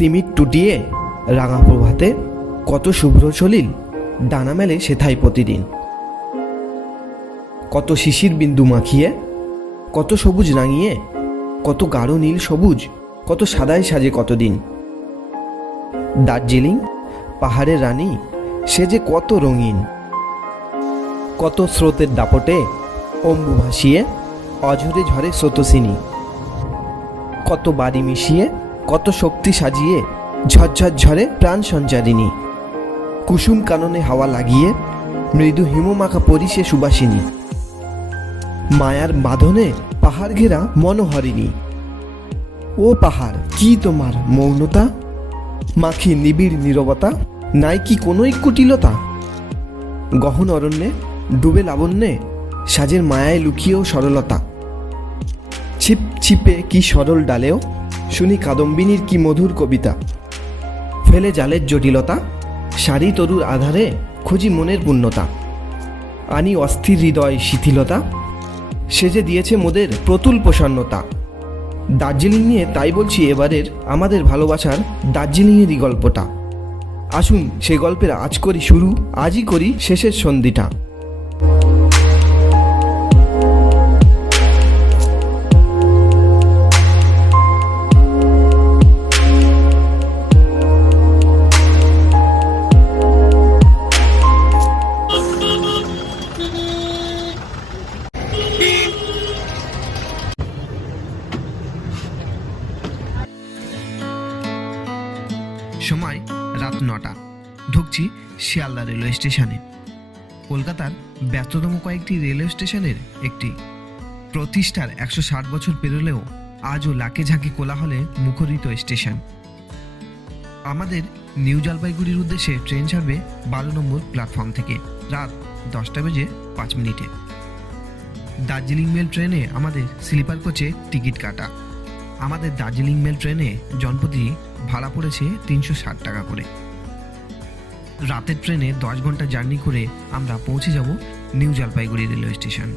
তিমির টুটিয়ে রাঙা প্রভাতে কত শুভ্র সলিল ডানা মেলে সেথায় প্রতিদিন। কত শিশির বিন্দু মাখিয়ে, কত সবুজ রাঙিয়ে, কত গাঢ় নীল সবুজ, কত সাদায় সাজে কতদিন। দার্জিলিং পাহাড়ের রানী, সে যে কত রঙিন। কত স্রোতের দাপটে অম্বু ভাসিয়ে অঝরে ঝরে স্রোতসিনী। কত বাড়ি মিশিয়ে, কত শক্তি সাজিয়ে ঝরঝর ঝরে প্রাণ সঞ্চারিণী। কুসুম কাননে হাওয়া লাগিয়ে মৃদু হিমমাখা পরিশে সুবাসিনী। মায়ার বাঁধনে পাহাড় ঘেরা মনোহরিণী। ও পাহাড়, কি তোমার মৌনতা, মাখি নিবিড় নীরবতা, নাই কি কোনোই কুটিলতা। গহন অরণ্যে ডুবে লাবণ্যে সাজের মায়ায় লুকিয়েও সরলতা। ছিপ ছিপে কি সরল ডালেও শুনি কাদম্বিনীর কি মধুর কবিতা। ফেলে জালের জটিলতা, সারি তরুর আধারে খুঁজি মনের পূর্ণতা। আনি অস্থির হৃদয় শিথিলতা, সে যে দিয়েছে মোদের প্রতুল প্রসন্নতা। দার্জিলিং নিয়ে তাই বলছি এবারের আমাদের ভালোবাসার দার্জিলিংয়েরই গল্পটা। আসুন সে গল্পের আজ করি শুরু, আজই করি শেষের সন্ধিটা। সময় রাত 9টা। ঢুকছি শিয়ালদা রেলওয়ে স্টেশনে। কলকাতার ব্যস্ততম কয়েকটি রেলওয়ে স্টেশনের একটি। প্রতিষ্ঠার 160 বছর পেরোলেও আজও লাকে ঝাঁকে কোলাহলে মুখরিত স্টেশন। আমাদের নিউ জলপাইগুড়ির উদ্দেশ্যে ট্রেন ছাড়বে 12 নম্বর প্ল্যাটফর্ম থেকে রাত 10:05। দার্জিলিং মেল ট্রেনে আমাদের স্লিপার কোচে টিকিট কাটা। আমাদের দার্জিলিং মেল ট্রেনে জনপ্রতি ভাড়া পড়েছে 360 টাকা করে। রাতের ট্রেনে 10 ঘন্টা জার্নি করে আমরা পৌঁছে যাব নিউ জলপাইগুড়ি রেলওয়ে স্টেশন।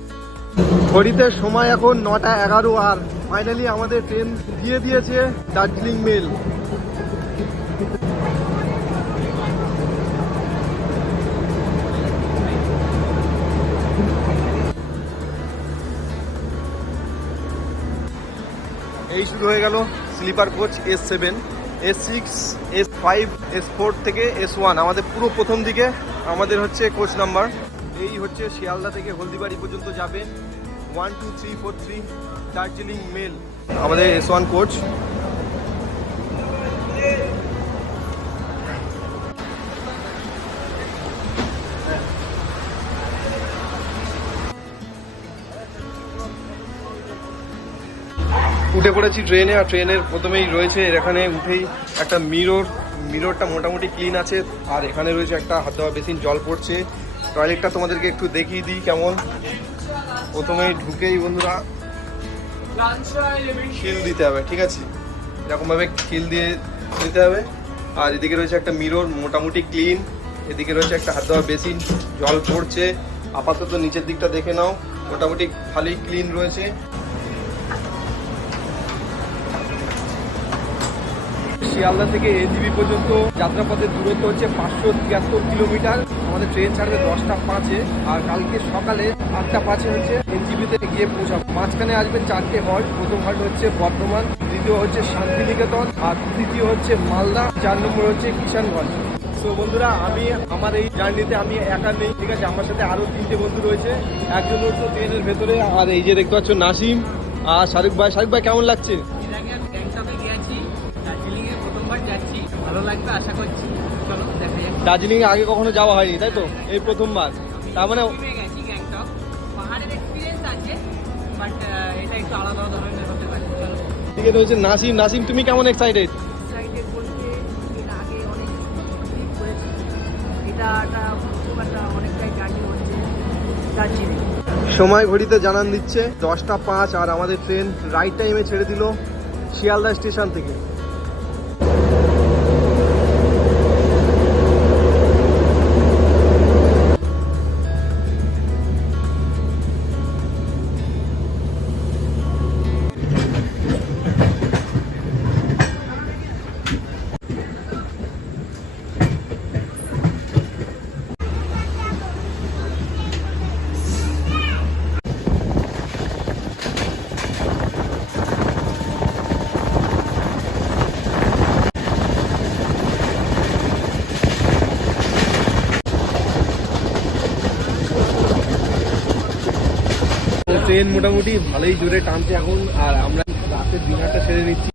ঘড়িতে সময় এখন 9:11 আর ফাইনালি আমাদের ট্রেন দিয়ে দিয়েছে দার্জিলিং মেল। এই শুরু হয়ে গেল sleeper coach S7, S6, S5, S4 থেকে S1। আমাদের পুরো প্রথম দিকে আমাদের হচ্ছে কোচ নাম্বার। এই হচ্ছে শিয়ালদা থেকে হলদিবাড়ি পর্যন্ত যাবে 1 2 3 4 3 দার্জিলিং মেল। আমাদের S1 কোচ। উঠে পড়েছি ট্রেনে, আর ট্রেনের প্রথমেই রয়েছে এখানে উঠেই একটা মিররটা মোটামুটি ক্লিন আছে, আর এখানে রয়েছে একটা হাত ধোয়া বেসিন, জল পড়ছে। টয়লেটটা তোমাদেরকে একটু দেখিয়ে দিই কেমন। প্রথমেই ঢুকেই বন্ধুরা খিল দিতে হবে, ঠিক আছে, এরকমভাবে খিল দিয়ে দিতে হবে। আর এদিকে রয়েছে একটা মিরর মোটামুটি ক্লিন, এদিকে রয়েছে একটা হাত ধোয়া বেসিন, জল পড়ছে। আপাতত নিচের দিকটা দেখে নাও, মোটামুটি ভালোই ক্লিন রয়েছে। শিয়ালদা থেকে এনজিবি পর্যন্ত যাত্রাপথের দূরত্ব হচ্ছে 573 কিলোমিটার। আমাদের ট্রেন ছাড়বে 10:05 আর কালকে সকালে 8:05 হচ্ছে এনজিবিতে গিয়ে পৌঁছাবো। মাঝখানে আসবে 4টে হল্ট। প্রথম হল্ট হচ্ছে বর্ধমান, দ্বিতীয় হচ্ছে শান্তিনিকেতন, আর তৃতীয় হচ্ছে মালদা, 4 নম্বর হচ্ছে কিষানগঞ্জ। তো বন্ধুরা, আমি আমার এই জার্নিতে আমি একা নেই, ঠিক আছে, আমার সাথে আরো 3টে বন্ধু রয়েছে। একজন হচ্ছে ট্রেনের ভেতরে, আর এই যে দেখতে পাচ্ছ নাসিম আর শাহরুখ ভাই। শাহরুখ ভাই, কেমন লাগছে? দার্জিলিং এ আগে কখনো যাওয়া হয়নি, তাই তো? এই প্রথমবার। তার মানে ঠিক আছে। হচ্ছে নাসিম। নাসিম, তুমি কেমন এক্সাইটেড? সময় ঘড়িতে জানান দিচ্ছে 10:05 আর আমাদের ট্রেন রাইট টাইমে ছেড়ে দিল শিয়ালদা স্টেশন থেকে। ট্রেন মোটামুটি ভালোই জোরে টানছে এখন, আর আমরা রাতের ডিনারটা সেরে নিচ্ছি।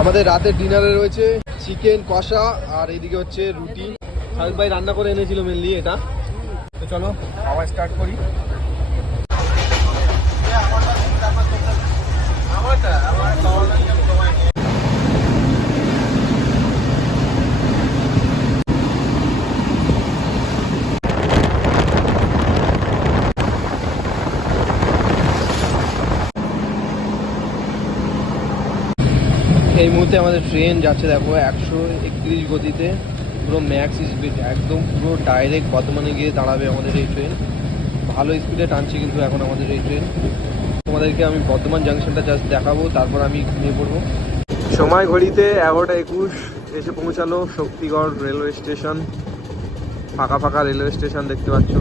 আমাদের রাতের ডিনারে রয়েছে চিকেন কষা আর এইদিকে হচ্ছে রুটি। সাহেব ভাই রান্না করে এনেছিল মেনলি এটা। তো চলো খাওয়া স্টার্ট করি। এই মুহূর্তে আমাদের ট্রেন যাচ্ছে দেখো 131 গতিতে, পুরো ম্যাক্স স্পিড, একদম পুরো ডাইরেক্ট বর্ধমানে গিয়ে দাঁড়াবে আমাদের এই ট্রেন। ভালো স্পিডে টানছে কিন্তু এখন আমাদের এই ট্রেন। তোমাদেরকে আমি বর্ধমান জাংশনটা জাস্ট দেখাবো, তারপর আমি ঘুমিয়ে পড়বো। সময় ঘড়িতে 11:21 এসে পৌঁছালো শক্তিগড় রেলওয়ে স্টেশন। ফাঁকা ফাঁকা রেলওয়ে স্টেশন দেখতে পাচ্ছ।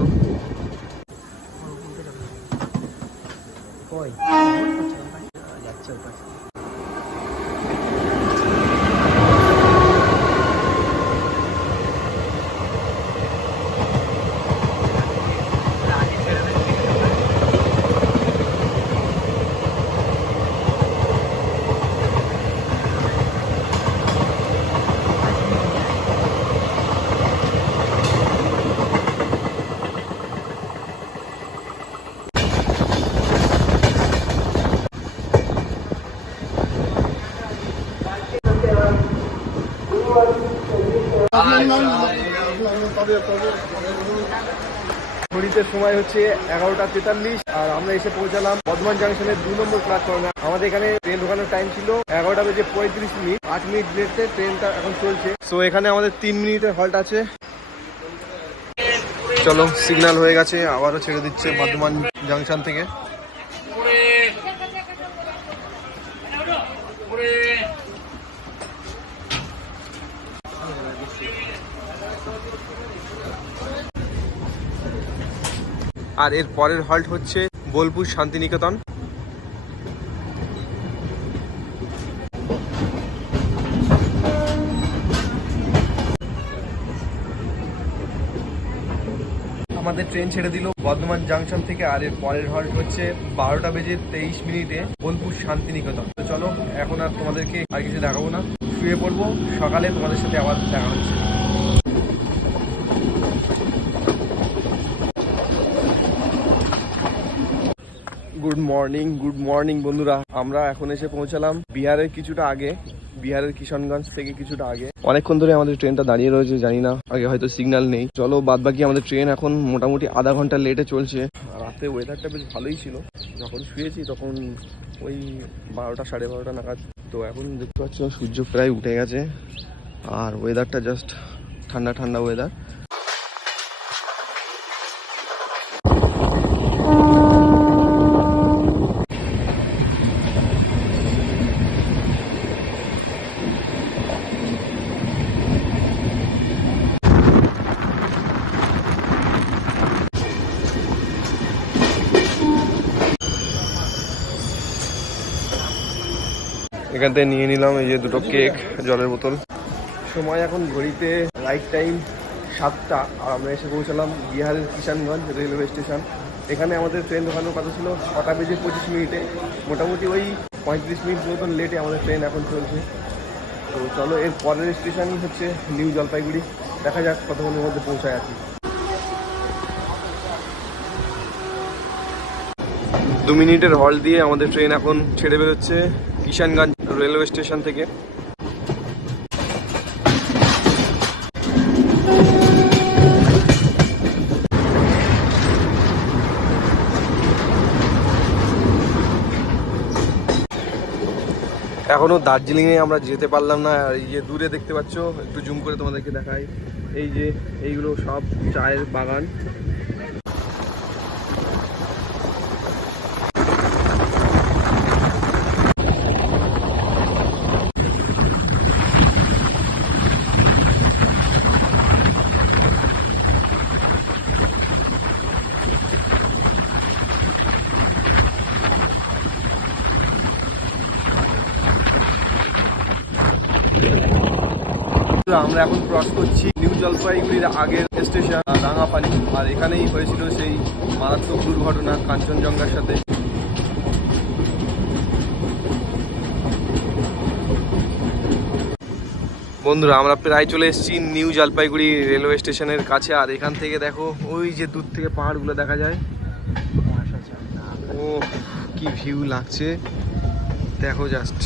ঘড়িতে সময় হচ্ছে 11:43 আর আমরা এসে পৌঁছালাম বর্ধমান জাংশনের 2 নম্বর প্ল্যাটফর্মে। আমাদের এখানে ট্রেন ঢোকানোর টাইম ছিল 11:35, 8 মিনিট লেটে ট্রেনটা এখন চলছে। সো এখানে আমাদের 3 মিনিটের হল্ট আছে। চলো সিগন্যাল হয়ে গেছে, আবারও ছেড়ে দিচ্ছে বর্ধমান জাংশন থেকে। আর এর পরের হল্ট হচ্ছে বোলপুর শান্তিনিকেতন। আমাদের ট্রেন ছেড়ে দিল বর্ধমান জাংশন থেকে, আর এর পরের হল্ট হচ্ছে 12:23 বোলপুর শান্তিনিকেতন। তো চলো এখন আর তোমাদেরকে আর কিছু দেখাবো না, শুয়ে পড়বো, সকালে তোমাদের সাথে আবার দেখা হচ্ছে। গুড মর্নিং বন্ধুরা। আমরা এখন এসে পৌঁছালাম বিহারের কিছুটা আগে, বিহারের কিষানগঞ্জ থেকে কিছুটা আগে। অনেকক্ষণ ধরে আমাদের ট্রেনটা দাঁড়িয়ে রয়েছে, জানি না আগে হয়তো সিগন্যাল নেই। চলো বাদ বাকি আমাদের ট্রেন এখন মোটামুটি আধা ঘন্টা লেটে চলছে। রাতে ওয়েদারটা বেশ ভালোই ছিল, যখন শুয়েছি তখন ওই 12টা 12:30 নাগাদ। তো এখন দেখতে পাচ্ছ সূর্য প্রায় উঠে গেছে, আর ওয়েদারটা জাস্ট ঠান্ডা ঠান্ডা ওয়েদার। এখান থেকে নিয়ে নিলাম এই যে 2টো কেক, জলের বোতল। সময় এখন ঘড়িতে রাইট টাইম 7টা, আর আমরা এসে পৌঁছালাম বিহারের কিষানগঞ্জ রেলওয়ে স্টেশন। এখানে আমাদের ট্রেন ঢোকানোর কথা ছিল 6:25, মোটামুটি ওই 35 মিনিট মতন লেটে আমাদের ট্রেন এখন চলছে। তো চলো এর পরের স্টেশনই হচ্ছে নিউ জলপাইগুড়ি। দেখা যাক কতক্ষণের মধ্যে পৌঁছায় আছি। 2 মিনিটের হল্ট দিয়ে আমাদের ট্রেন এখন ছেড়ে বেরোচ্ছে কিষানগঞ্জ রেলওয়ে স্টেশন থেকে। এখনো দার্জিলিংয়ে আমরা যেতে পারলাম না। আর এই যে দূরে দেখতে পাচ্ছ, একটু জুম করে তোমাদেরকে দেখাই, এই যে এইগুলো সব চায়ের বাগান। আমরা এখন ক্রস করছি নিউ জলপাইগুড়ির আগের স্টেশন রাঙাপানি, আর এখানেই হয়েছিল সেই মারাত্মক দুর্ঘটনা কাঞ্চনজঙ্ঘার সাথে। বন্ধুরা আমরা প্রায় চলে এসেছি নিউ জলপাইগুড়ি রেলওয়ে স্টেশনের কাছে। আর এখান থেকে দেখো ওই যে দূর থেকে পাহাড়গুলো দেখা যায়, ও কি ভিউ লাগছে দেখো জাস্ট।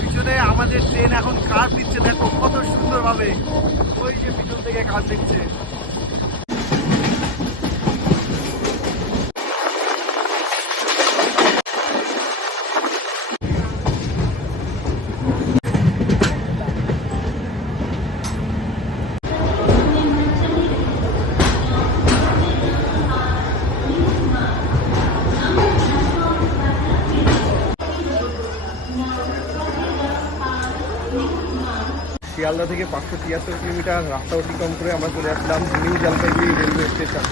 পিছনে আমাদের ট্রেন এখন কার দিচ্ছে দেখো কত সুন্দর ভাবে, ওই যে পিছন থেকে কার দিচ্ছে। শিয়ালদা থেকে 573 কিলোমিটার রাস্তা অতিক্রম করে আমরা চলে আসলাম নিউ জলপাইগুড়ি রেলওয়ে স্টেশন।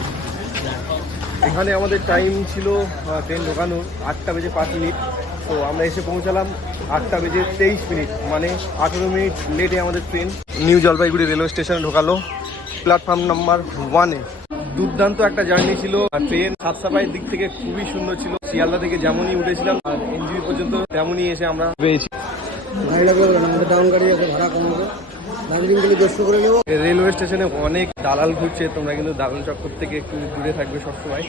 এখানে আমাদের টাইম ছিল ট্রেন ঢোকানোর 8টা বেজে 5 মিনিট, তো আমরা এসে পৌঁছালাম 8টা বেজে 23 মিনিট, মানে 18 মিনিট লেটে আমাদের ট্রেন নিউ জলপাইগুড়ি রেলওয়ে স্টেশনে ঢোকালো প্ল্যাটফর্ম নাম্বার 1-এ। দুর্দান্ত একটা জার্নি ছিল, ট্রেন সাফ সাফাইয়ের দিক থেকে খুবই সুন্দর ছিল। শিয়ালদা থেকে যেমনই উঠেছিলাম আর এনজিবি পর্যন্ত তেমনই এসে আমরা পেয়েছি। রেলওয়ে স্টেশনে অনেক দালাল ঘুরছে, তোমরা কিন্তু দালাল চক্কর থেকে একটু দূরে থাকবে সবসময়।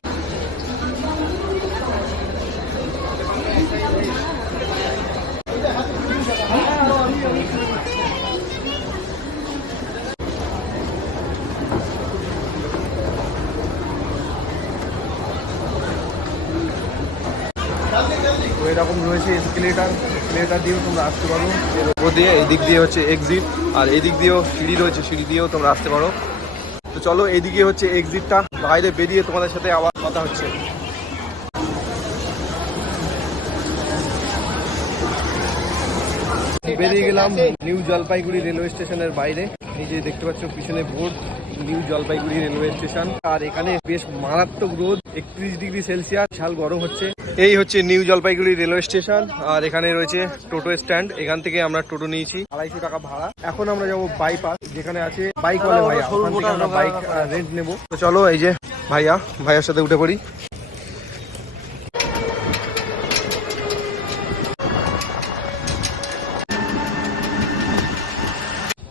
তো এরকম রয়েছে এসকেলেটার দিয়েও তোমরা আসতে পারো। এর উপর দিয়ে এই দিক দিয়ে হচ্ছে এক্সিট, আর এই দিক দিয়েও সিঁড়ি রয়েছে, সিঁড়ি দিয়েও তোমরা আসতে পারো। তো চলো এইদিকে হচ্ছে এক্সিটটা, বাইরে বেরিয়ে তোমাদের সাথে আবার কথা হচ্ছে। বেরিয়ে গেলাম নিউ জলপাইগুড়ি রেলওয়ে স্টেশনের বাইরে। এই যে দেখতে পাচ্ছ পিছনে board new Jalpaiguri railway station. আর এখানে বেশ মারাত্মক রোদ, 31 ডিগ্রি সেলসিয়াস, বিশাল গরম হচ্ছে। এই হচ্ছে নিউ জলপাইগুড়ি রেলওয়ে স্টেশন। আর এখানে রয়েছে টোটো স্ট্যান্ড, এখান থেকে আমরা টোটো নিয়েছি 250 টাকা ভাড়া। এখন আমরা যাবো বাইপাস, যেখানে আছে বাইক ওয়ালা ভাইয়া, ওখান থেকে আমরা বাইক রেন্ট নেবো। তো চলো এই যে ভাইয়ার সাথে উঠে পড়ি।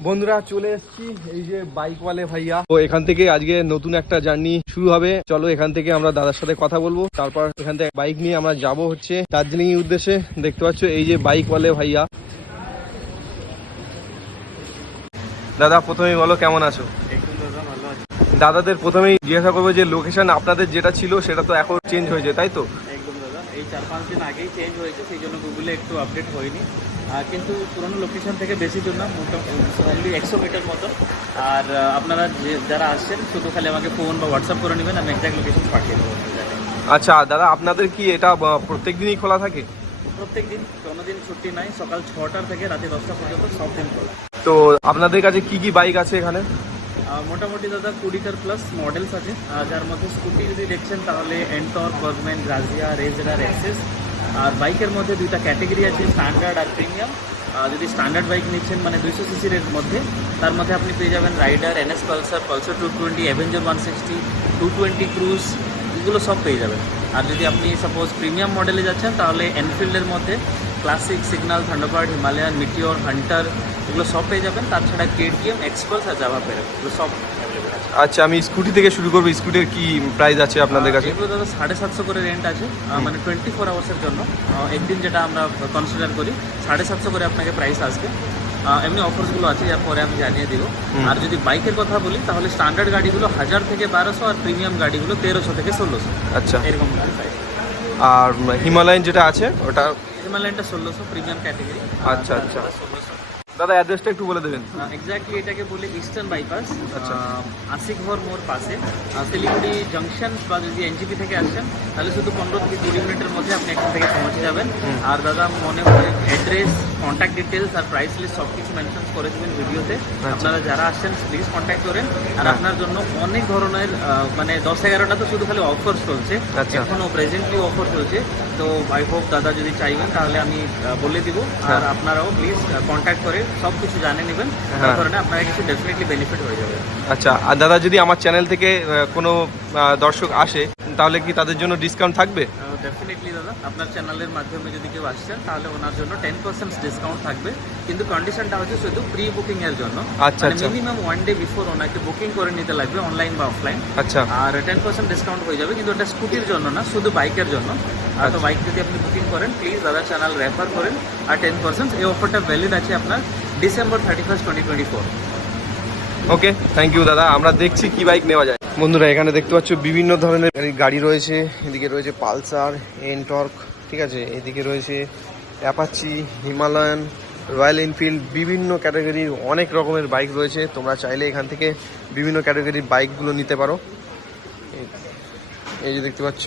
বন্ধুরা চলে এসেছি এই যে বাইকওয়ালে ভাইয়া। তো এখান থেকে আজকে নতুন একটা জার্নি শুরু হবে। চলো এখান থেকে আমরা দাদার সাথে কথা বলবো, তারপর এখান থেকে বাইক নিয়ে আমরা যাব হচ্ছে দার্জিলিং এর উদ্দেশ্যে। দেখতে পাচ্ছ এই যে বাইকওয়ালে ভাইয়া। দাদা প্রথমেই বলো কেমন আছো? দাদাদের প্রথমেই জিজ্ঞাসা করবো যে লোকেশন আপনাদের যেটা ছিল সেটা তো এখন চেঞ্জ হয়েছে তাই তো? একদম দাদা, এই 4-5 দিন আগেই চেঞ্জ হয়েছে, সেই জন্য গুগলে একটু আপডেট হয়নি। কিন্তু পুরোনো লোকেশন থেকে বেশি দূর না, মোটামুটি 100 মিটার মতো। আর আপনারা যারা আসছেন শুধু খালি আমাকে ফোন বা হোয়াটসঅ্যাপ করে নেবেন, আমি এক্সাক্ট লোকেশন পাঠিয়ে দেবো। আচ্ছা দাদা, আপনাদের কি এটা প্রত্যেক দিনই খোলা থাকে? প্রত্যেক দিন, কোনো দিন ছুটি নাই। সকাল 6টা থেকে রাতে 10টা পর্যন্ত সব দিন খোলা। তো আপনাদের কাছে কি কি বাইক আছে এখানে? মোটামুটি দাদা 20টার প্লাস মডেলস আছে, যার মধ্যে স্কুটি যদি দেখছেন তাহলে এন্টর, বার্গম্যান, গ্রাজিয়া, রেজার আর অ্যাক্সেস। আর বাইকের মধ্যে 2টা ক্যাটেগরি আছে, স্ট্যান্ডার্ড আর প্রিমিয়াম। যদি স্ট্যান্ডার্ড বাইক নিচ্ছেন মানে 200 সিসির মধ্যে, তার মধ্যে আপনি পেয়ে যাবেন Rider, NS Pulsar, Pulsar 220, Avenger 160, 220 Cruise, এগুলো সব পেয়ে যাবেন। আর যদি আপনি সাপোজ প্রিমিয়াম মডেলে যাচ্ছেন তাহলে এনফিল্ডের মধ্যে classic, signal, Thunderbird, Himalayan, meteor, Hunter, এগুলো সব পেয়ে যাবেন। তাছাড়া KTM, এক্সপালস আর জাভা পেয়ে যাবেন, এগুলো সব। আচ্ছা আমি স্কুটি থেকে শুরু করবো, স্কুটির কি প্রাইস আছে আপনাদের কাছে? এগুলো দাদা 750 করে রেন্ট আছে, মানে 24 আওয়ার্সের জন্য। একদিন যেটা আমরা কনসিডার করি 750 করে আপনাকে প্রাইস আসবে। এমনি অফার্সগুলো আছে, এর পরে আমি জানিয়ে দেবো। আর যদি বাইকের কথা বলি তাহলে স্ট্যান্ডার্ড গাড়িগুলো 1000 থেকে 1200, আর প্রিমিয়াম গাড়িগুলো 1300 থেকে 1600। আচ্ছা এরকম। আর হিমালয়ান যেটা আছে ওটা? হিমালয়ানটা 1600 প্রিমিয়াম ক্যাটেগরি। আচ্ছা আচ্ছা। 1600। দাদা অ্যাড্রেসটা একটু বলে দেবেন। এক্স্যাক্টলি এটাকে বলে ইস্টার্ন বাইপাস। আচ্ছা। আশিকঘর মোড় পাশে শিলিগুড়ি জংশন, বা যদি এনজিপি থেকে আসছেন তাহলে শুধু 15 থেকে 20 মিনিটের মধ্যে আপনি এখান থেকে পৌঁছে যাবেন। আর দাদা মনে হয় অ্যাড্রেস, কন্ট্যাক্ট ডিটেলস আর প্রাইস লিস্ট সব কিছু মেনশন করে দেবেন ভিডিওতে। আপনারা যারা আসছেন প্লিজ কন্ট্যাক্ট করেন। আর আপনার জন্য অনেক ধরনের মানে 10-11টা তো শুধু খালি অফার চলছে, এখনও প্রেজেন্টলি অফার চলছে। তো আই হোপ দাদা যদি চাইবেন তাহলে আমি বলে দিব। আর আপনারাও প্লিজ কন্ট্যাক্ট করে সব কিছু জানে নেবেন, তার কারণে আপনারা কিছু ডেফিনেটলি বেনিফিট হয়ে যাবে। আচ্ছা আর দাদা যদি আমার চ্যানেল থেকে কোনো দর্শক আসে তাহলে কি তাদের জন্য ডিসকাউন্ট থাকবে? ডেফিনেটলি দাদা, আপনার চ্যানেলের মাধ্যমে যদি কেউ আসছেন তাহলে ওনার জন্য 10% ডিসকাউন্ট থাকবে, কিন্তু কন্ডিশনটা হচ্ছে শুধু প্রি বুকিং এর জন্য। আচ্ছা, আচ্ছা। মিনিমাম 1 ডে বিফোর ওনাকে বুকিং করে নিতে লাগবে, অনলাইন বা অফলাইন। আচ্ছা। আর 10% ডিসকাউন্ট হয়ে যাবে, কিন্তু ওটা স্কুটির জন্য না, শুধু বাইকের জন্য। আর তো বাইক যদি আপনি বুকিং করেন প্লিজ দাদা চ্যানেল রেফার করেন। আর 10% এই অফারটা ভ্যালিড আছে আপনার ডিসেম্বর 31, 2024। ওকে, থ্যাংক ইউ দাদা। আমরা দেখছি কি বাইক নেওয়া যায়। বন্ধুরা এখানে দেখতে পাচ্ছ বিভিন্ন ধরনের গাড়ি রয়েছে। এদিকে রয়েছে পালসার, এনটর্ক, ঠিক আছে, এদিকে রয়েছে অ্যাপাচি, হিমালয়ান, রয়্যাল এনফিল্ড, বিভিন্ন ক্যাটাগরির অনেক রকমের বাইক রয়েছে। তোমরা চাইলে এখান থেকে বিভিন্ন ক্যাটাগরির বাইকগুলো নিতে পারো। এই যে দেখতে পাচ্ছ,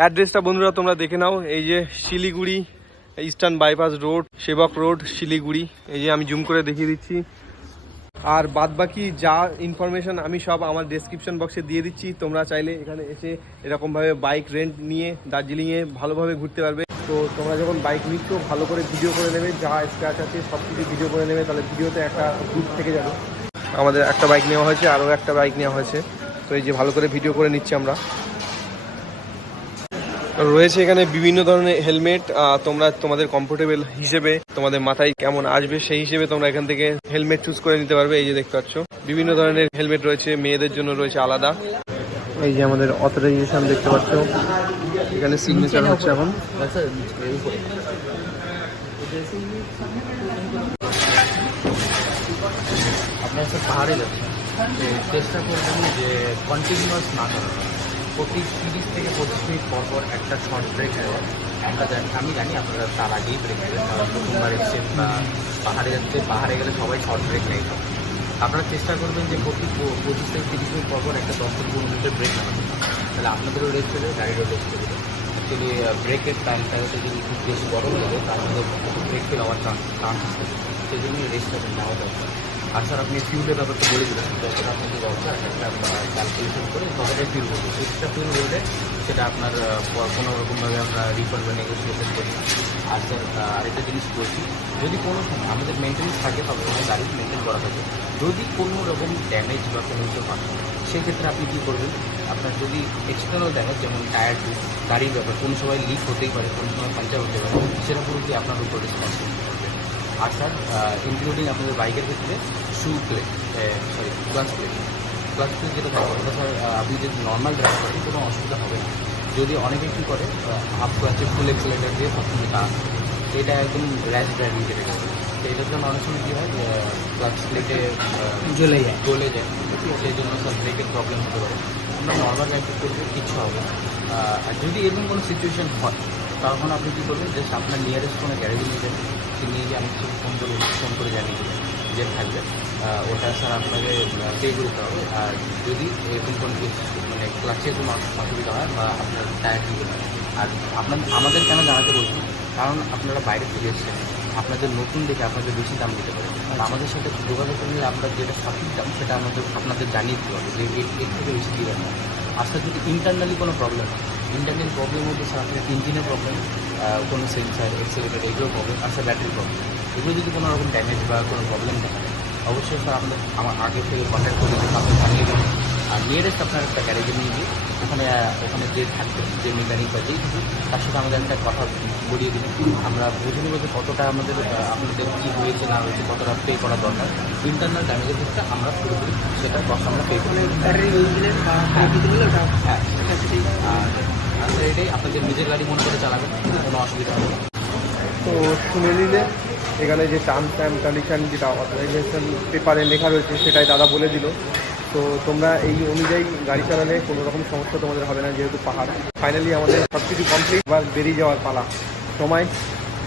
অ্যাড্রেসটা বন্ধুরা তোমরা দেখে নাও। এই যে শিলিগুড়ি ইস্টার্ন বাইপাস রোড, সেবক রোড, শিলিগুড়ি। এই যে আমি জুম করে দেখিয়ে দিচ্ছি। আর বাদবাকি যা ইনফরমেশন আমি সব আমার ডেসক্রিপশন বক্সে দিয়ে দিচ্ছি। তোমরা চাইলে এখানে এসে এরকমভাবে বাইক রেন্ট নিয়ে দার্জিলিংয়ে ভালোভাবে ঘুরতে পারবে। তো তোমরা যখন বাইক নিচ্ছ ভালো করে ভিডিও করে নেবে, যা স্ক্র্যাচ আছে সব কিছু ভিডিও করে নেবে, তাহলে ভিডিওতে একটা গ্রুপ থেকে যাবে। আমাদের একটা বাইক নেওয়া হয়েছে, আরও একটা বাইক নেওয়া হয়েছে। তো এই যে ভালো করে ভিডিও করে নিচ্ছি আমরা। রয়েছে এখানে বিভিন্ন ধরনের হেলমেট। তোমরা তোমাদের কমফোর্টেবল হিসেবে, তোমাদের মাথায় কেমন আসবে সেই হিসেবে তোমরা এখান থেকে হেলমেট চুজ করে নিতে পারবে। এই যে দেখতে পাচ্ছ বিভিন্ন ধরনের হেলমেট রয়েছে, মেয়েদের জন্য রয়েছে আলাদা। এই যে আমাদের অথরাইজেশন দেখতে পাচ্ছ, এখানে সিগনেচার হচ্ছে এখন। আপনার তো পাহাড়ে যাচ্ছেন, চেষ্টা করবেন যে কন্টিনিউয়াস না করা। প্রতি 30 থেকে 25 মিনিট পর পর একটা শর্ট ব্রেক নেওয়া। আমি জানি আপনারা তার আগেই ব্রেক নেবেন, কারণ প্রথমবার এসছেন বা পাহাড়ে যাচ্ছে, পাহাড়ে গেলে সবাই শর্ট ব্রেক নেই। আপনারা চেষ্টা করবেন যে প্রতি 25 থেকে 30 মিনিট পর পর একটা 10 থেকে 15 মিনিটের ব্রেক নেওয়া, তাহলে আপনাদেরও রেস্ট হবে, গাড়িরও রেস্ট হবে। অ্যাকচুয়ালি ব্রেকের টাইমটা যদি খুব বেশি গরম হবে তার মধ্যে ব্রেক ফেল হওয়ার চান্সেস থাকে, সেই জন্যই রেস্টটা নেওয়া দরকার। আর স্যার আপনি ফিউলের ব্যাপারটা বলে দিলেন, যতটা আপনাকে দরকার একটা ক্যালকুলেশন করে ততটাই ফিউল করবে। এক্সট্রা ফিউল হলে সেটা আপনার কোনো রকমভাবে আমরা রিফান্ড বা নেগোসিয়েশন করি না। আর স্যার আরেকটা জিনিস বলছি, যদি কোনো সময় আমাদের মেনটেন্স থাকে সবসময় গাড়ি মেনটেন করা থাকে, যদি কোনো রকম ড্যামেজ বা কোনো কিছু হয় সেক্ষেত্রে আপনি কী করবেন, আপনার যদি এক্সটার্নাল ড্যামেজ যেমন টায়ার টুব, গাড়ির ব্যাপার কোনো সময় লিক হতেই পারে, কোনো সময় পাঞ্চার হতে পারে, সেটা পুরোপুরি আপনার উপর রেসপন্সিবিলিটি করবে। আর স্যার ইনক্লুডিং আপনাদের বাইকের ক্ষেত্রে শু প্লেট, ক্লাচ প্লেট যেটা থাকে ওটা স্যার আপনি যদি নর্মাল ড্রাইভ করেন কোনো অসুবিধা হবে না। যদি অনেকে কী করে হাফ ক্লাচে ফুল এক্সেলেটার দিয়ে সবসময় তা এটা একদম র্যাশ ড্রাইভিং যেটা গেছে, তো এটার জন্য অনেক সময় কী হয় ক্লাচ প্লেটে জ্বলে যায়, সেই জন্য স্যার ব্রেকের প্রবলেম হতে পারে। আমরা নর্মাল ড্রাইভ করলে কিচ্ছু হবে না। আর যদি এরকম কোনো সিচুয়েশন হয় তখন আপনি কী করবেন, জাস্ট আপনার নিয়ারেস্ট কোনো গ্যারেজে নিয়ে যাবেন, সে নিয়ে গিয়ে আমাকে ফোন করে জানিয়ে দেবেন যে থাকবে, ওটা স্যার আপনাকে পে করতে হবে। আর যদি এরকম কোনো মানে ক্লাচে কোনো অসুবিধা হয় বা আপনার টায়ার ঠিক হয়, আর আমাদের কেন জানাতে বলছি, কারণ আপনারা বাইরে থেকে এসছেন, আপনাদের নতুন দেখে আপনাদের বেশি দাম দিতে পারে। আর আমাদের সাথে যোগাযোগ করলে আমরা যেটা সঠিক দাম সেটা আপনাদের জানিয়ে দিতে হবে যে এর থেকে বেশি দিবেন না। আর স্যার যদি ইন্টারনালি কোনো প্রবলেম হয়, ইন্টারনাল প্রবলেম হচ্ছে স্যার আপনার ইঞ্জিনের প্রবলেম, কোনো সেন্সার, এক্সেলেটার এগুলো প্রবলেম, আর স্যার ব্যাটারি প্রবলেম, এগুলো যদি কোনো রকম ড্যামেজ বা কোনো প্রবলেম থাকে অবশ্যই স্যার আমার আগে থেকে কন্ট্যাক্ট করে আপনি জানিয়ে দেবেন। আর নিয়ারেস্ট আপনার একটা গ্যারেজে নিয়ে গিয়ে ওখানে যে থাকবে, যে মেকানিক বা যেই থাকবে তার সাথে আমাদের একটা কথা বলিয়ে দিন, আমরা বুঝে নেব যে কতটা আপনাদের কী হয়েছে না হয়েছে, কতটা পে করা দরকার। ইন্টারনাল ড্যামেজের ক্ষেত্রে আমরা পুরোপুরি সেটার কষ্ট আমরা পে করি। হ্যাঁ, আর স্যার এটাই আপনাদের নিজের গাড়ি মনে করে চালাবেন, কোনো অসুবিধা হবে না। তো শুনে নিলে এখানে যে টার্মস অ্যান্ড কন্ডিশন যেটা অথরাইজেশন পেপারে লেখা রয়েছে সেটাই দাদা বলে দিল। তো তোমরা এই অনুযায়ী গাড়ি চালালে কোনো রকম সমস্যা তোমাদের হবে না, যেহেতু পাহাড়। ফাইনালি আমাদের সব কিছু কমপ্লিট, এবার বেরিয়ে যাওয়ার পালা। সময়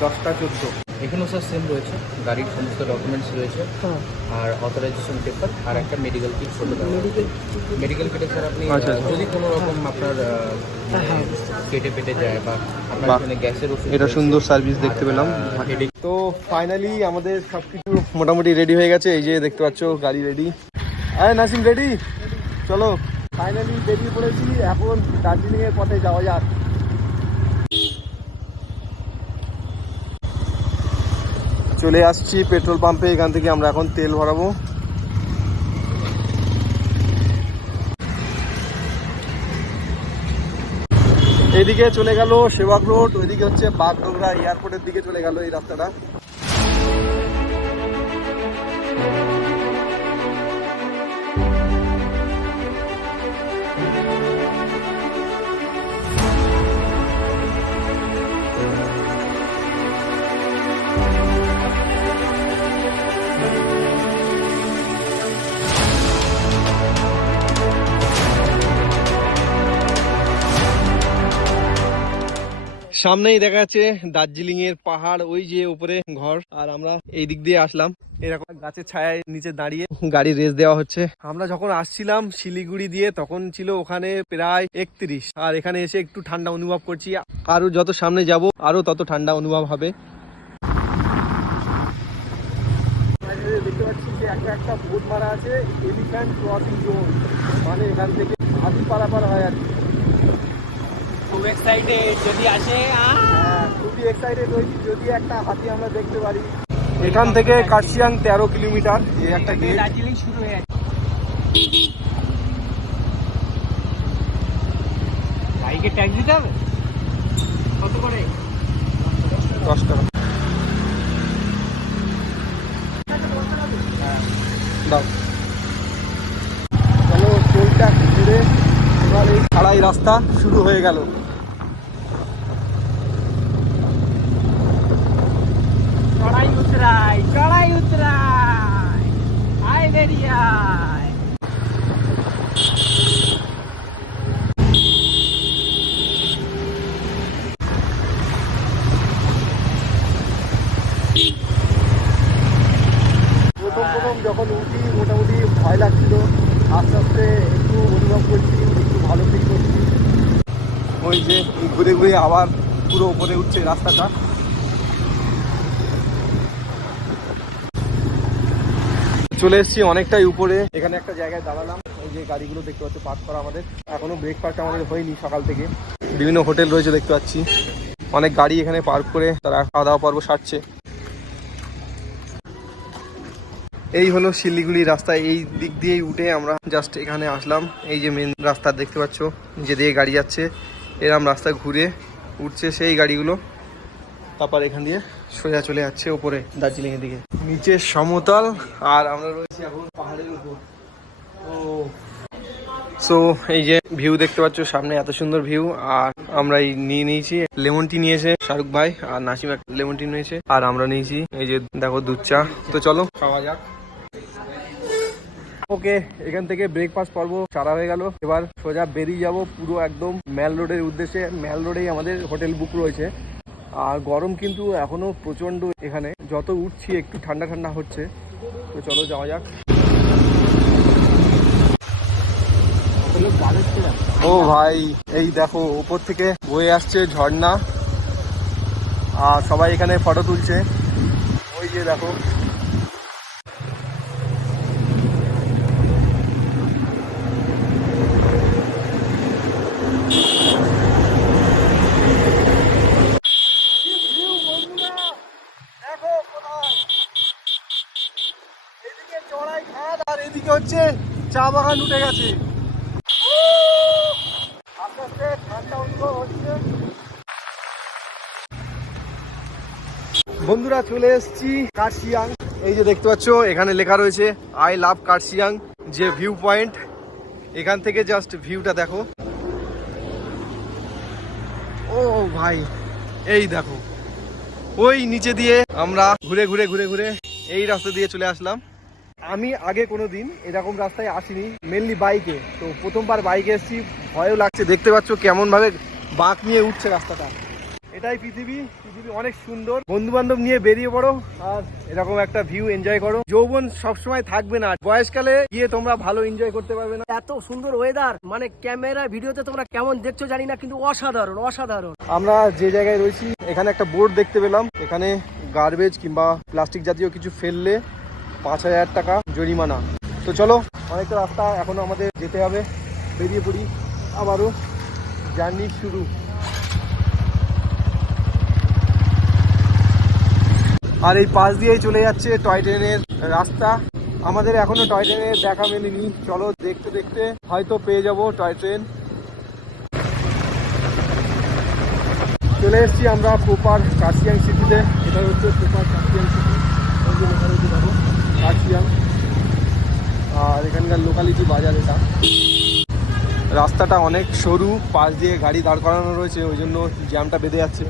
10:14। এখানেও স্যার সেম রয়েছে, গাড়ির সমস্ত ডকুমেন্টস রয়েছে, আর অথরাইজেশন পেপার, আর একটা মেডিকেল কিট ফটো। মেডিকেল কিটে স্যার আপনি যদি কোনো রকম আপনার পেটে যায় বা আপনার এখানে গ্যাসের ওষুধ, এটা সুন্দর সার্ভিস দেখতে পেলাম। তো ফাইনালি আমাদের সব কিছু মোটামুটি রেডি হয়ে গেছে। এই যে দেখতে পাচ্ছ গাড়ি রেডি। আরে নাসিম রেডি, চলো। ফাইনালি বেরিয়ে পড়েছি, এখন দার্জিলিং এর পথে যাওয়া যাক। চলে আসছি পেট্রোল পাম্পে, এখান থেকে আমরা এখন তেল ভরাবো। এদিকে চলে গেল সেবাগ রোড, ওইদিকে হচ্ছে বাগডোগরা এয়ারপোর্টের দিকে চলে গেল এই রাস্তাটা। সামনেই দেখা যাচ্ছে দার্জিলিং এর পাহাড়, ওই যে উপরে ঘর, আর আমরা এই দিক দিয়ে আসলাম। এরকম গাছের ছায়ায় নিচে দাঁড়িয়ে গাড়ি রেস দেওয়া হচ্ছে। আমরা যখন আসছিলাম শিলিগুড়ি দিয়ে তখন ছিল ওখানে প্রায় 31, আর এখানে এসে একটু ঠান্ডা অনুভব করছি। আরো যত সামনে যাব আরো তত ঠান্ডা অনুভব হবে। দেখতে পাচ্ছি যে একটা বোর্ড মারা আছে, এলিফ্যান্ট ক্রসিং জোন, মানে এখান থেকে হাতি পারাপার হয় আর কি। খুব এক্সাইটেড যদি আসে, খুবই এক্সাইটেড হয়েছি যদি একটা হাতি আমরা দেখতে পারি। এখান থেকে কার্শিয়াং 13 কিলোমিটার, এই একটা গেট। দার্জিলিং শুরু হয়ে গেছে। বাইকে ট্যাক্স দিতে হবে কত করে? 10 টাকা দাও। চলো টোল ট্যাক্স ঘুরে এবার এই খাড়াই রাস্তা শুরু হয়ে গেল। চড়াই উতরাই আয় বেরিয়ায়। প্রথম যখন উঠি মোটামুটি ভয় লাগছিল, আস্তে আস্তে একটু অনুভব করছি, একটু ভালো ফিল করছি। ওই যে ঘুরে ঘুরে আবার পুরো উপরে উঠছে রাস্তাটা। চলে এসেছি অনেকটাই উপরে, এখানে একটা জায়গায় দাঁড়ালাম। এই যে গাড়িগুলো দেখতে পাচ্ছি পার্ক করা আমাদের, এখনো ব্রেকফাস্ট আমাদের হয়নি সকাল থেকে। বিভিন্ন হোটেল রয়েছে দেখতে পাচ্ছি, অনেক গাড়ি এখানে পার্ক করে তারা খাওয়া দাওয়া পর্ব সারছে। এই হলো শিলিগুড়ি রাস্তা, এই দিক দিয়েই উঠে আমরা জাস্ট এখানে আসলাম। এই যে মেন রাস্তা দেখতে পাচ্ছ, যেদিকে গাড়ি যাচ্ছে এরম রাস্তা ঘুরে উঠছে সেই গাড়িগুলো, তারপর এখান দিয়ে সোজা চলে যাচ্ছে উপরে দার্জিলিং এর দিকে। নিচে সমতল আর আমরা রয়েছি এখন পাহাড়ের উপর। সো এই যে ভিউ দেখতে পাচ্ছ সামনে, এত সুন্দর ভিউ। আর আমরা নিয়ে নিয়েছি লেমন টি, নিয়েছে শাহরুখ ভাই, আর নাসিম লেমন টি নিয়েছে, আর আমরা নিয়েছি এই যে দেখো দুধ চা। তো চলো খাওয়া যাক। ওকে, এখান থেকে ব্রেকফাস্ট পর্ব সারা হয়ে গেল। এবার সোজা বেরিয়ে যাব পুরো একদম ম্যাল রোডের উদ্দেশ্যে। ম্যাল রোডেই আমাদের হোটেল বুক রয়েছে। আর গরম কিন্তু এখনো প্রচন্ড, এখানে যত উঠছি একটু ঠান্ডা ঠান্ডা হচ্ছে। তো চলো যাওয়া যাক। ও ভাই, এই দেখো উপর থেকে বয়ে আসছে ঝর্ণা, আর সবাই এখানে ফটো তুলছে। ওই যে দেখো, এদিকে হচ্ছে চা বাগান উঠে গেছে। আস্তে আস্তে ঠান্ডা অনুভব হচ্ছে। বন্ধুরা চলে এসেছি কার্শিয়াং। এই যে দেখতে পাচ্ছ এখানে লেখা রয়েছে আই লাভ কার্শিয়াং। যে ভিউ পয়েন্ট, এখান থেকে জাস্ট ভিউটা দেখো। ও ভাই, এই দেখো ওই নিচে দিয়ে আমরা ঘুরে ঘুরে ঘুরে ঘুরে এই রাস্তা দিয়ে চলে আসলাম। আমি আগে কোনোদিন এরকম রাস্তায় আসিনি, মেনলি বাইকে। তো প্রথমবার বাইকে এসেছি, ভয়ও লাগছে। দেখতে পাচ্ছ কেমন ভাবে বাঁক নিয়ে উঠছে রাস্তাটা। এটাই পৃথিবী, পৃথিবী অনেক সুন্দর। বন্ধু বান্ধব নিয়ে বেরিয়ে পড়ো আর এরকম একটা ভিউ এনজয় করো। যৌবন সবসময় থাকবে না, বয়সকালে গিয়ে তোমরা ভালো এনজয় করতে পারবে না। এত সুন্দর ওয়েদার, মানে ক্যামেরা ভিডিওতে তোমরা কেমন দেখছো জানি না, কিন্তু অসাধারণ অসাধারণ। আমরা যে জায়গায় রয়েছি এখানে একটা বোর্ড দেখতে পেলাম, এখানে গার্বেজ কিংবা প্লাস্টিক জাতীয় কিছু ফেললে 5000 টাকা জরিমানা। তো চলো, অনেকটা রাস্তা এখনো আমাদের যেতে হবে। বেরিয়ে পড়ি, আবারও জার্নি শুরু। আর এই পাশ দিয়েই চলে যাচ্ছে টয় ট্রেনের রাস্তা। আমাদের এখনো টয় ট্রেনের দেখা মেলেনি, চলো দেখতে দেখতে হয়তো পেয়ে যাব টয় ট্রেন। চলে এসেছি আমরা প্রপার কার্শিয়াং সিটিতে। এটা হচ্ছে প্রপার কার্শিয়াং সিটি, ওই যে লেখা রয়েছে দেখো কার্শিয়াং। আর এখানকার লোকালিটি বাজার এটা। রাস্তাটা অনেক সরু, পাশ দিয়ে গাড়ি দাঁড় করানো রয়েছে, ওই জন্য জ্যামটা বেঁধে যাচ্ছে।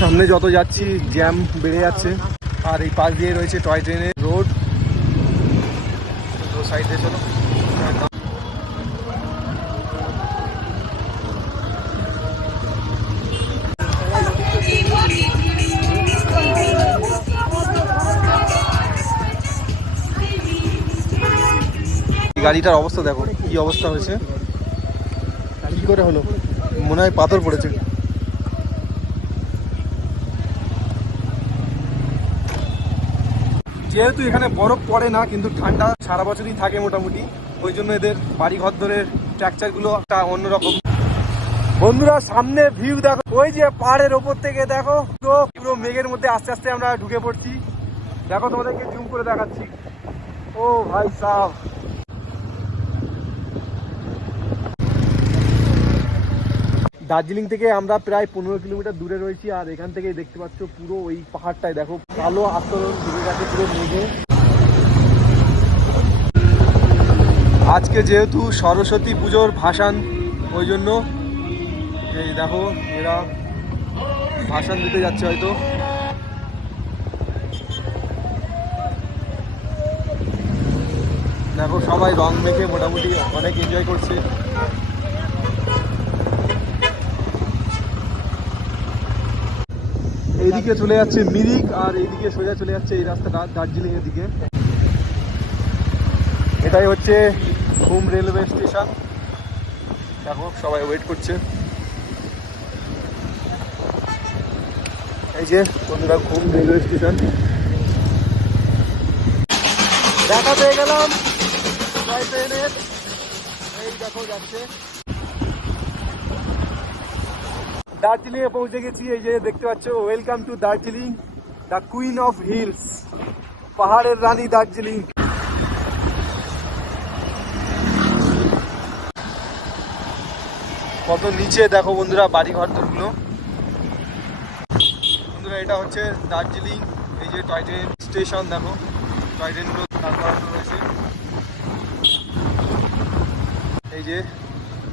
সামনে যত যাচ্ছি জ্যাম বেড়ে যাচ্ছে। আর এই পাশ দিয়ে রয়েছে টয় ট্রেনের রোড, সাইডে চলো। গাড়িটার অবস্থা দেখো কি অবস্থা হয়েছে, কি করে হলো, মনে হয় পাথর পড়েছে। যেহেতু এখানে বরফ পড়ে না, কিন্তু ঠান্ডা সারা বছরই থাকে মোটামুটি, ওই জন্য এদের বাড়ি ঘর ধরে স্ট্রাকচার গুলো একটা অন্যরকম। বন্ধুরা সামনে ভিউ দেখো, ওই যে পাহাড়ের ওপর থেকে দেখো পুরো মেঘের মধ্যে আস্তে আস্তে আমরা ঢুকে পড়ছি। দেখো তোমাদেরকে জুম করে দেখাচ্ছি। ও ভাই সাহেব, দার্জিলিং থেকে আমরা প্রায় 15 কিলোমিটার দূরে রয়েছি। আর এখান থেকে দেখতে পাচ্ছ পুরো ওই পাহাড়টাই দেখো কালো আস্তরণ ঢুকে গেছে পুরো মেঘে। আজকে যেহেতু সরস্বতী পুজোর ভাসান, ওই জন্য এই দেখো এরা ভাসান দিতে যাচ্ছে হয়তো। দেখো সবাই রং মেখে মোটামুটি অনেক এনজয় করছে। এইদিকে চলে যাচ্ছে মিরিক, আর এইদিকে সোজা চলে যাচ্ছে এই রাস্তাটা দার্জিলিং এর দিকে। এটাই হচ্ছে ঘুম রেলওয়ে স্টেশন। দেখো সবাই ওয়েট করছে। এই যে বন্ধুরা ঘুম রেলওয়ে স্টেশন দেখা পেয়ে গেলাম টয় ট্রেনের। এই দেখো যাচ্ছে, দার্জিলিং এ পৌঁছে গেছি। এই যে দেখতে পাচ্ছ, welcome to Darjeeling, the queen of hills, পাহাড়ের রানী দার্জিলিং। কত নিচে দেখো বন্ধুরা বাড়ি ঘর গুলো। বন্ধুরা এটা হচ্ছে দার্জিলিং, এই যে টয় ট্রেন স্টেশন দেখো, টয় ট্রেনগুলো দাঁড় করানো রয়েছে। এই যে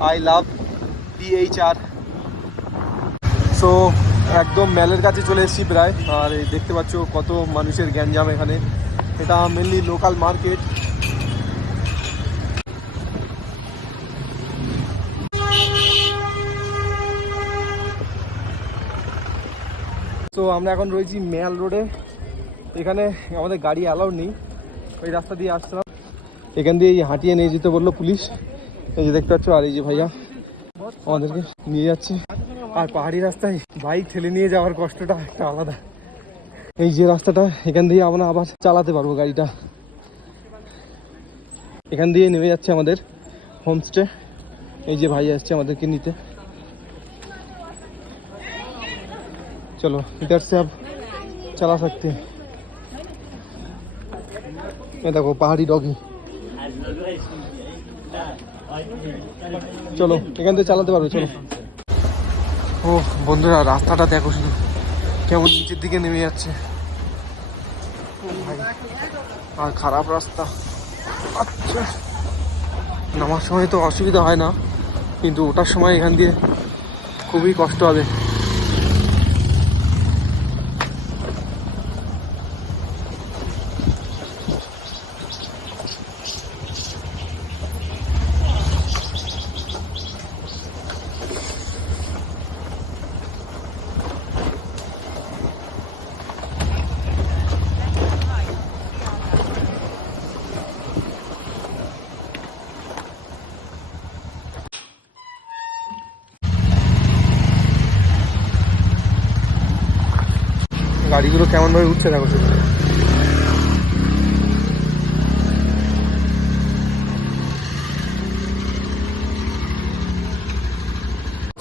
আই লাভ DHR। সো একদম ম্যালের কাছে চলে এসেছি প্রায়। আর এই দেখতে পাচ্ছ কত মানুষের গ্যাঞ্জাম এখানে। এটা মেনলি লোকাল মার্কেট। তো আমরা এখন রয়েছি মেয়াল রোডে। এখানে আমাদের গাড়ি অ্যালাউড নেই, ওই রাস্তা দিয়ে আসছিলাম, এখান দিয়ে হাঁটিয়ে নিয়ে যেতে বললো পুলিশ। এই যে দেখতে পাচ্ছ, আর এই যে ভাইয়া আমাদেরকে নিয়ে যাচ্ছে। আর পাহাড়ি রাস্তায় বাইক ঠেলে নিয়ে যাওয়ার কষ্টটা একটা আলাদা। এই যে রাস্তাটা, এখান দিয়ে আমরা আবার চালাতে পারবো গাড়িটা। এখান দিয়ে নেমে যাচ্ছে আমাদের হোমস্টে। এই যে ভাই আসছে আমাদেরকে নিতে। चलो इधर से अब चला सकते हैं। ये देखो पहाड़ी डॉगी। चलो এখান থেকে চালাতে পারবে, চলো। ও বন্ধুরা রাস্তাটা দেখো শুধু কেমন নিচের দিকে নেমে যাচ্ছে। আর খারাপ রাস্তা। আচ্ছা, নামার সময় তো অসুবিধা হয় না, কিন্তু ওঠার সময় এখান দিয়ে খুবই কষ্ট হবে। গাড়িগুলো কেমন ভাবে উঠছে দেখো শুধু।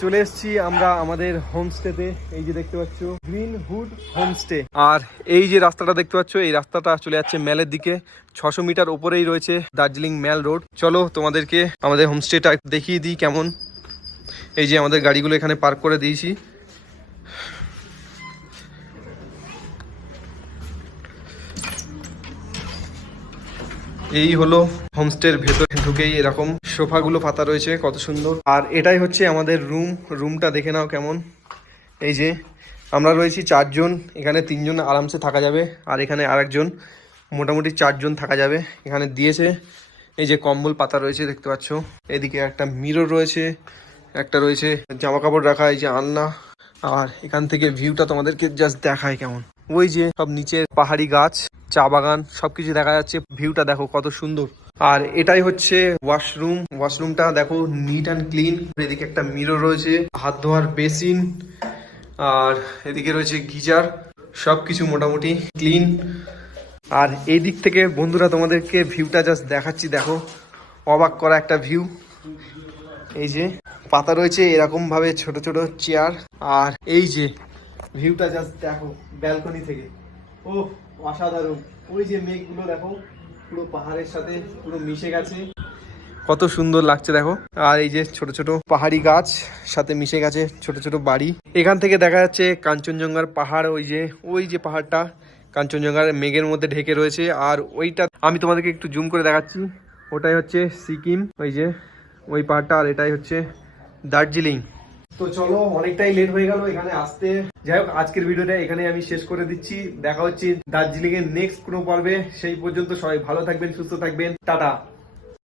চলে এসেছি আমরা আমাদের হোমস্টেতে। এই যে দেখতে পাচ্ছ গ্রিন হুড হোমস্টে। আর এই যে রাস্তাটা দেখতে পাচ্ছ, এই রাস্তাটা চলে যাচ্ছে ম্যালের দিকে। 600 মিটার উপরেই রয়েছে দার্জিলিং ম্যাল রোড। চলো তোমাদেরকে আমাদের হোমস্টেটা দেখিয়ে দিই কেমন। এই যে আমাদের গাড়িগুলো এখানে পার্ক করে দিয়েছি। এই হলো হোমস্টের ভেতরে ঢুকেই এরকম সোফাগুলো পাতা রয়েছে, কত সুন্দর। আর এটাই হচ্ছে আমাদের রুমটা দেখে নাও কেমন। এই যে আমরা রয়েছি 4 জন, এখানে 3 জন আরামসে থাকা যাবে, আর এখানে আরেকজন, মোটামুটি 4 জন থাকা যাবে। এখানে দিয়েছে এই যে কম্বল পাতা রয়েছে দেখতে পাচ্ছ। এদিকে একটা মিরর রয়েছে, একটা রয়েছে জামা কাপড় রাখা, এই যে আলনা। আর এখান থেকে ভিউটা তোমাদেরকে জাস্ট দেখায় কেমন। ওই যে সব নিচের পাহাড়ি গাছ, চা বাগান সবকিছু দেখা যাচ্ছে। ভিউটা দেখো কত সুন্দর। আর এটাই হচ্ছে ওয়াশরুমটা দেখো নিট অ্যান্ড ক্লিন। এদিকে একটা মিরর রয়েছে, হাত ধোয়ার বেসিন, আর এদিকে রয়েছে গিজার। সবকিছু মোটামুটি ক্লিন। আর এই দিক থেকে বন্ধুরা তোমাদেরকে ভিউটা জাস্ট দেখাচ্ছি, দেখো অবাক করা একটা ভিউ। এই যে পাতা রয়েছে এরকম ভাবে ছোট ছোট চেয়ার। আর এই যে ভিউটা জাস্ট দেখো ব্যালকনি থেকে, ও অসাধারণ। ওই যে মেঘগুলো দেখো পুরো পাহাড়ের সাথে পুরো মিশে গেছে, কত সুন্দর লাগছে দেখো। আর এই যে ছোট ছোট পাহাড়ি গাছ সাথে মিশে গেছে ছোট ছোট বাড়ি। এখান থেকে দেখা যাচ্ছে কাঞ্চনজঙ্ঘার পাহাড়। ওই যে পাহাড়টা কাঞ্চনজঙ্ঘার মেঘের মধ্যে ঢেকে রয়েছে। আর ওইটা আমি তোমাদেরকে একটু জুম করে দেখাচ্ছি, ওটাই হচ্ছে সিকিম, ওই যে ওই পাহাড়টা। আর এটাই হচ্ছে দার্জিলিং। তো চলো, অনেকটাই লেট হয়ে গেল এখানে আসতে। যাই হোক, আজকের ভিডিওটা এখানে আমি শেষ করে দিচ্ছি। দেখা হচ্ছে দার্জিলিং এর নেক্সট কোনো পর্বে। সেই পর্যন্ত সবাই ভালো থাকবেন, সুস্থ থাকবেন, টাটা।